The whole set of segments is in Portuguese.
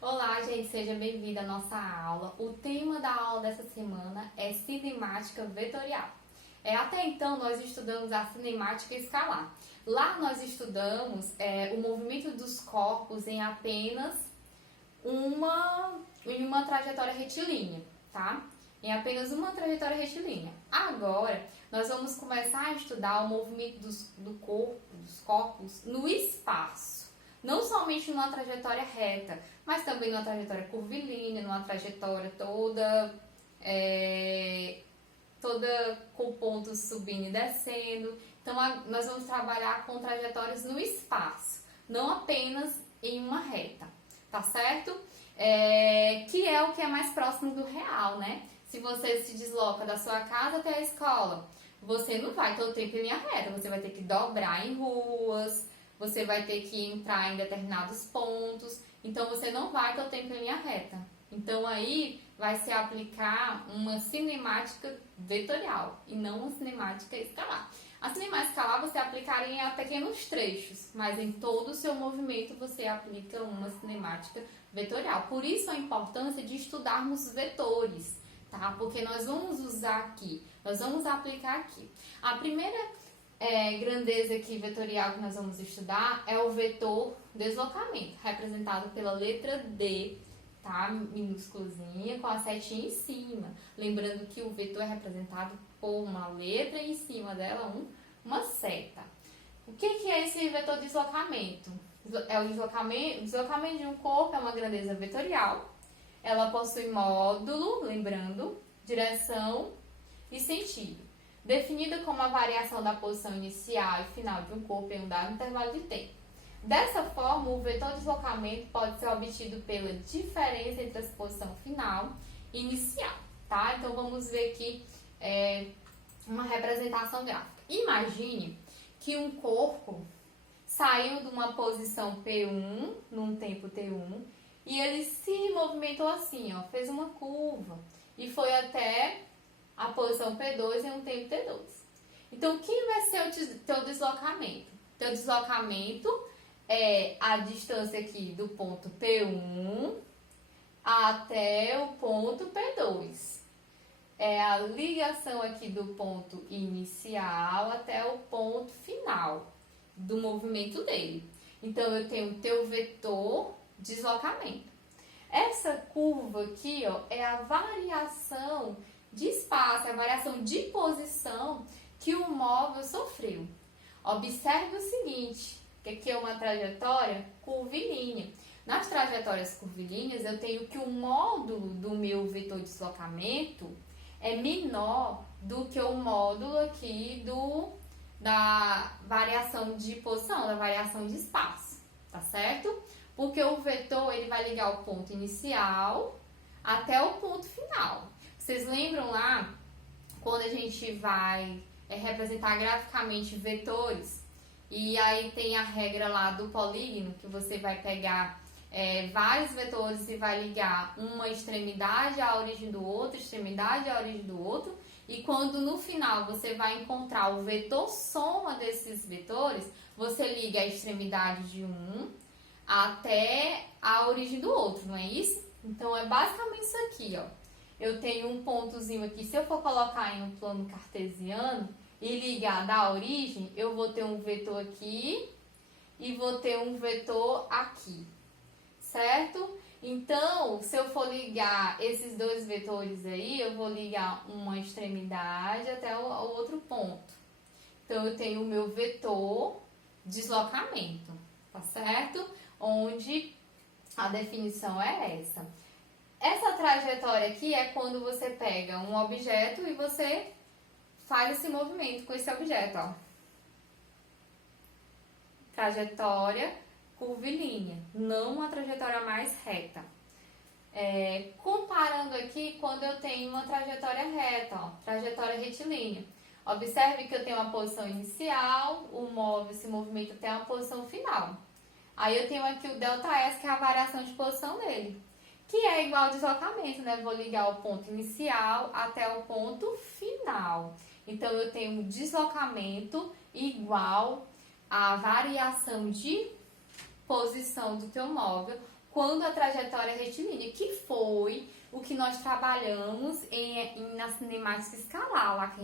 Olá, gente, seja bem-vindo à nossa aula. O tema da aula dessa semana é cinemática vetorial. Até então, nós estudamos a cinemática escalar. Lá nós estudamos o movimento dos corpos em apenas uma trajetória retilínea, tá? Em apenas uma trajetória retilínea. Agora, nós vamos começar a estudar o movimento dos corpos no espaço. Não somente numa trajetória reta, mas também numa trajetória curvilínea, numa trajetória toda com pontos subindo e descendo. Então, nós vamos trabalhar com trajetórias no espaço, não apenas em uma reta, tá certo? Que é o que é mais próximo do real, né? Se você se desloca da sua casa até a escola, você não vai todo tempo em linha reta, você vai ter que dobrar em ruas, você vai ter que entrar em determinados pontos, então você não vai todo tempo em linha reta. Então aí vai se aplicar uma cinemática vetorial e não uma cinemática escalar. A cinemática escalar você aplicaria em pequenos trechos, mas em todo o seu movimento você aplica uma cinemática vetorial. Por isso a importância de estudarmos vetores, tá? Porque nós vamos usar aqui, nós vamos aplicar aqui. A primeira grandeza aqui vetorial que nós vamos estudar é o vetor deslocamento, representado pela letra D, tá? Minúsculozinha, com a setinha em cima. Lembrando que o vetor é representado por uma letra e em cima dela uma seta. O que é esse vetor deslocamento? O deslocamento de um corpo é uma grandeza vetorial. Ela possui módulo, lembrando, direção e sentido, definida como a variação da posição inicial e final de um corpo em um dado intervalo de tempo. Dessa forma, o vetor deslocamento pode ser obtido pela diferença entre a posição final e inicial, tá? Então, vamos ver aqui uma representação gráfica. Imagine que um corpo saiu de uma posição P1, num tempo T1, e ele se movimentou assim, ó, fez uma curva e foi até a posição P2 em um tempo T2. Então, o que vai ser o teu deslocamento? Teu deslocamento é a distância aqui do ponto P1 até o ponto P2. É a ligação aqui do ponto inicial até o ponto final do movimento dele. Então, eu tenho o teu vetor deslocamento. Essa curva aqui, ó, é a variação de espaço, é a variação de posição que o móvel sofreu. Observe o seguinte, que aqui é uma trajetória curvilínea. Nas trajetórias curvilíneas, eu tenho que o módulo do meu vetor deslocamento é menor do que o módulo aqui da variação de posição, da variação de espaço, tá certo? Porque o vetor ele vai ligar o ponto inicial até o ponto final. Vocês lembram lá, quando a gente vai representar graficamente vetores, e aí tem a regra lá do polígono, que você vai pegar vários vetores e vai ligar uma extremidade à origem do outro, extremidade à origem do outro, e quando no final você vai encontrar o vetor soma desses vetores, você liga a extremidade de um até a origem do outro, não é isso? Então é basicamente isso aqui, ó. Eu tenho um pontozinho aqui, se eu for colocar em um plano cartesiano e ligar da origem, eu vou ter um vetor aqui e vou ter um vetor aqui, certo? Então, se eu for ligar esses dois vetores aí, eu vou ligar uma extremidade até o outro ponto. Então, eu tenho o meu vetor deslocamento, tá certo? Onde a definição é essa. Essa trajetória aqui é quando você pega um objeto e você faz esse movimento com esse objeto, ó. Trajetória curvilínea, não uma trajetória mais reta. Comparando aqui, quando eu tenho uma trajetória reta, ó, trajetória retilínea. Observe que eu tenho uma posição inicial, o móvel se movimenta até uma posição final. Aí eu tenho aqui o ΔS, que é a variação de posição dele, que é igual ao deslocamento, né? Vou ligar o ponto inicial até o ponto final. Então, eu tenho um deslocamento igual à variação de posição do teu móvel quando a trajetória é retilínea, que foi o que nós trabalhamos na cinemática escalar, lá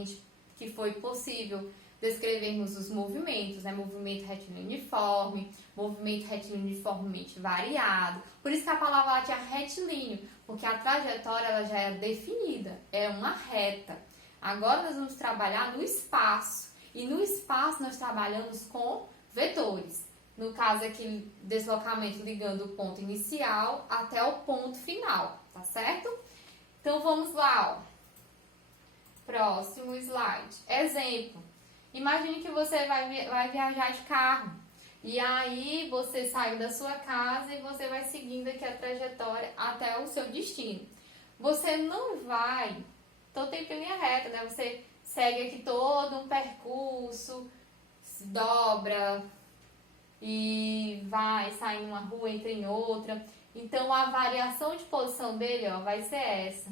que foi possível descrevermos os movimentos, né? Movimento retilíneo uniforme, movimento retilíneo uniformemente variado. Por isso que a palavra lá tinha retilíneo, porque a trajetória ela já é definida, é uma reta. Agora nós vamos trabalhar no espaço, e no espaço nós trabalhamos com vetores. No caso aqui, deslocamento ligando o ponto inicial até o ponto final, tá certo? Então vamos lá, ó. Próximo slide. Exemplo. Imagine que você vai viajar de carro. E aí você sai da sua casa e você vai seguindo aqui a trajetória até o seu destino. Você não vai todo tempo em linha reta, né? Você segue aqui todo um percurso, se dobra e vai sair em uma rua, entra em outra. Então a variação de posição dele, ó, vai ser essa.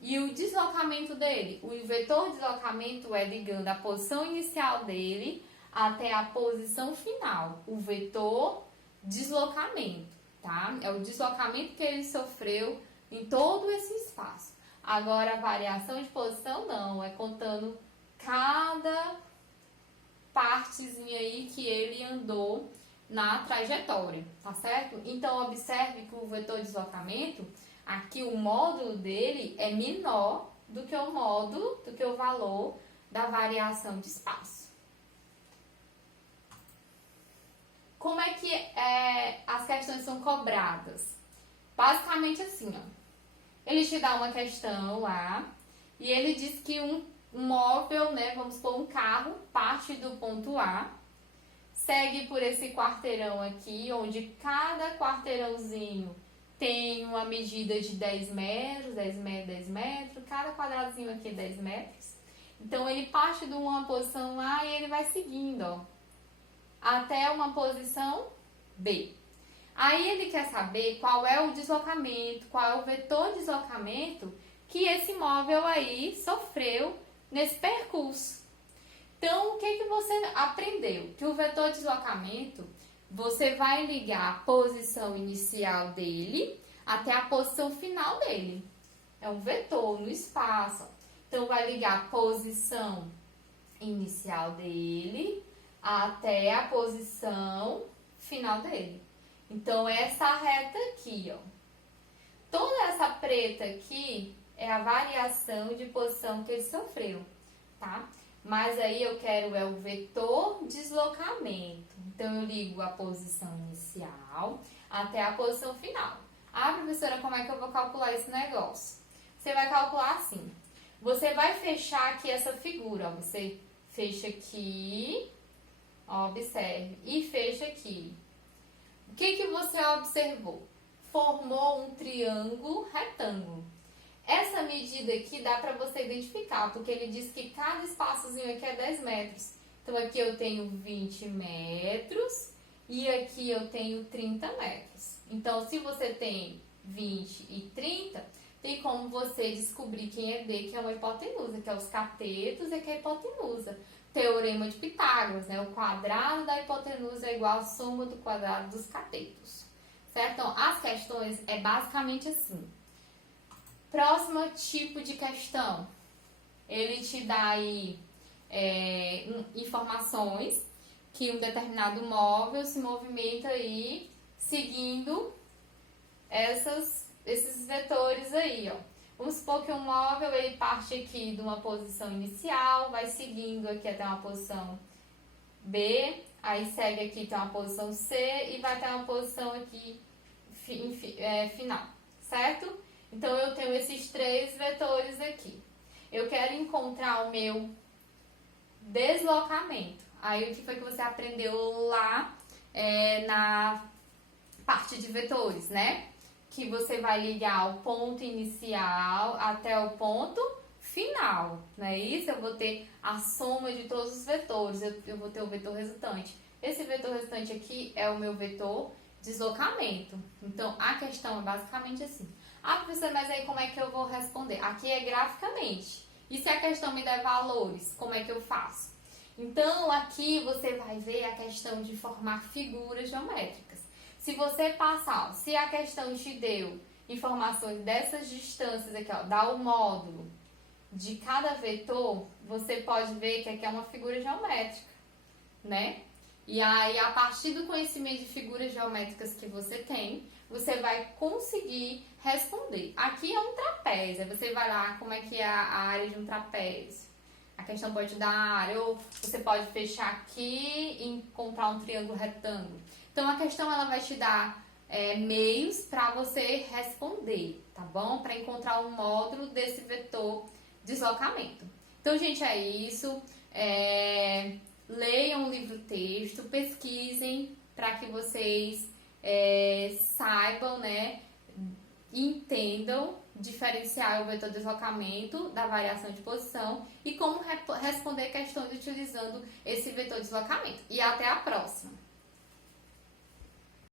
E o deslocamento dele, o vetor de deslocamento é ligando a posição inicial dele até a posição final. O vetor deslocamento, tá? É o deslocamento que ele sofreu em todo esse espaço. Agora a variação de posição não, é contando cada partezinha aí que ele andou na trajetória, tá certo? Então observe que o vetor de deslocamento, aqui o módulo dele é menor do que o valor da variação de espaço. Como é que as questões são cobradas? Basicamente assim, ó. Ele te dá uma questão lá e ele diz que um móvel, né, vamos supor um carro, parte do ponto A, segue por esse quarteirão aqui, onde cada quarteirãozinho tem uma medida de 10 metros, 10 metros, 10 metros, cada quadradinho aqui é 10 metros. Então, ele parte de uma posição A e ele vai seguindo, ó, até uma posição B. Aí, ele quer saber qual é o deslocamento, qual é o vetor de deslocamento que esse móvel aí sofreu nesse percurso. Então, o que você aprendeu? Que o vetor de deslocamento, você vai ligar a posição inicial dele até a posição final dele. É um vetor no espaço. Então, vai ligar a posição inicial dele até a posição final dele. Então, essa reta aqui, ó. Toda essa preta aqui é a variação de posição que ele sofreu, tá? Mas aí eu quero o vetor deslocamento. Então, eu ligo a posição inicial até a posição final. Ah, professora, como é que eu vou calcular esse negócio? Você vai calcular assim. Você vai fechar aqui essa figura, ó. Você fecha aqui, ó, observe, e fecha aqui. O que você observou? Formou um triângulo retângulo. Essa medida aqui dá para você identificar, porque ele diz que cada espaçozinho aqui é 10 metros. Então, aqui eu tenho 20 metros e aqui eu tenho 30 metros. Então, se você tem 20 e 30, tem como você descobrir quem é D, que é uma hipotenusa, que é os catetos e que é a hipotenusa. Teorema de Pitágoras, né? O quadrado da hipotenusa é igual à soma do quadrado dos catetos. Certo? Então, as questões é basicamente assim. Próximo tipo de questão. Ele te dá aí informações que um determinado móvel se movimenta aí seguindo esses vetores aí, ó. Vamos supor que um móvel ele parte aqui de uma posição inicial, vai seguindo aqui até uma posição B, aí segue aqui até uma posição C e vai até uma posição aqui final, certo? Então, eu tenho esses 3 vetores aqui. Eu quero encontrar o meu deslocamento. Aí, o que foi que você aprendeu lá na parte de vetores, né? Que você vai ligar o ponto inicial até o ponto final, não é isso? Eu vou ter a soma de todos os vetores, eu vou ter o vetor resultante. Esse vetor resultante aqui é o meu vetor deslocamento. Então, a questão é basicamente assim. Ah, professora, mas aí como é que eu vou responder? Aqui é graficamente. E se a questão me der valores, como é que eu faço? Então, aqui você vai ver a questão de formar figuras geométricas. Se você passar, ó, se a questão te deu informações dessas distâncias aqui, ó, dá o módulo de cada vetor, você pode ver que aqui é uma figura geométrica, né? E aí, a partir do conhecimento de figuras geométricas que você tem, você vai conseguir responder. Aqui é um trapézio, aí você vai lá, como é que é a área de um trapézio. A questão pode dar área, ou você pode fechar aqui e encontrar um triângulo retângulo. Então, a questão ela vai te dar meios para você responder, tá bom? Para encontrar um módulo desse vetor deslocamento. Então, gente, é isso. Leiam o livro-texto, pesquisem para que vocês saibam, né, entendam diferenciar o vetor deslocamento da variação de posição e como responder questões utilizando esse vetor deslocamento. E até a próxima!